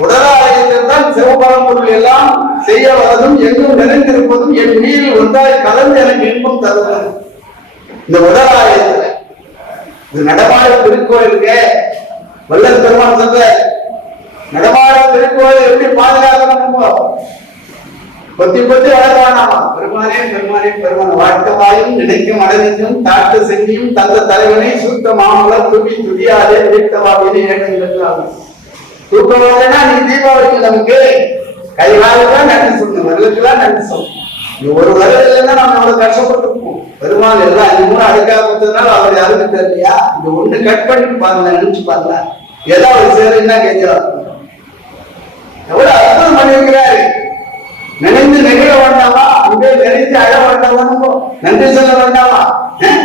உடலாலயத்தில் தான் சிவபரம்பொருள் எல்லாம் செய்ய வரதும் எங்கும் நிறைந்திருப்பதும் என் மீது ஒன்றாய் கலந்து எனக்கு இன்பம் தருவது. இந்த உடலாலயத்துல இது நடமாட திருக்கோயிலுக்கு வல்லல் பெருமான் சொல்ற நடமாட திருக்கோயில் எப்படி பாதுகாக்கணும் பத்தி பொத்தி வளர்வானாமா பெருமானே பெருமானே பெருமான் வாழ்க்கவாயும் நினைக்கும் அடனெஞ்சும் தாட்டு செஞ்சியும் தந்த தலைவனை சூத்த மாமலம் துபி துதியாதே வீட்டவாவினை ஏற்றுகிறாங்க தூக்கம் வரலன்னா நீ தீபாவளிக்கு நமக்கு கை நன்றி சொல்லணும் வரலுக்கெல்லாம் நன்றி சொல்லணும். நீ ஒரு வரல் இல்லைன்னா நம்ம அவ்வளவு கஷ்டப்பட்டிருப்போம் பெருமாள் எல்லாம் அஞ்சு மூணு அடுக்காக கொடுத்ததுனால அவர் யாருக்கு தெரியலையா? இந்த ஒண்ணு கட் பண்ணிட்டு பாருங்க நினைச்சு பாருங்க ஏதாவது சேருன்னா கேட்கா எவ்வளவு அற்புதம் பண்ணியிருக்கிறாரு. நினைந்து நெகிழ வேண்டாமா? அங்கே நினைந்து அழ வேண்டாமா நன்றி சொல்ல வேண்டாமா? அஹ்?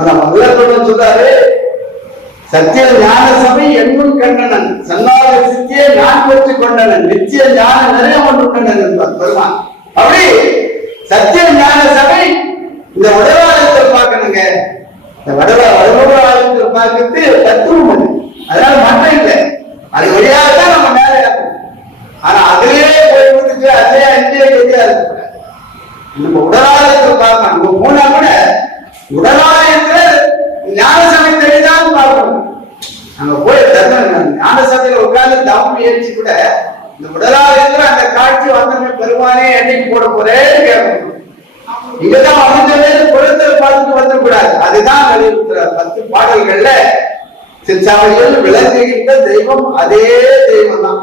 நம்ம சொல்றாரு சத்திய ஞான சபை எண்ணும் கண்டனன் சன்னாத சித்தியை நான் பெற்று கொண்டனன் நித்திய ஞான நிறைய ஒன்று கண்டனன் பெருமான். அப்படி சத்திய ஞான சபை இந்த வடவாளத்தில் பார்க்கணுங்க. இந்த வடவா வடவாளத்தில் பார்க்கறது தத்துவம் அது. அதனால மட்டும் இல்லை. அது வழியாக தான் நம்ம மேலே ஆனா அதுலயே போய் முடிச்சு அதே அங்கேயே கதியா இருக்கு நம்ம உடலாலயத்தில் பார்க்கணும் நம்ம போனா கூட உடலாலயத்துல ஞான சபை தெரியுதான்னு பார்க்கணும் அங்க போய் தர்மம் ஞான சபையில உட்கார்ந்து கூட இந்த உடலாலயத்துல அந்த காட்சி வந்தமே பெருமானே என்னைக்கு போட போறேன்னு கேட்கணும். இங்கதான் வந்தவே குழந்தை பார்த்துட்டு வந்துடக்கூடாது அதுதான் வலியுறுத்துறார் பத்து பாடல்கள்ல சிற்சாவையில் விளங்குகின்ற தெய்வம். அதே தெய்வம் தான்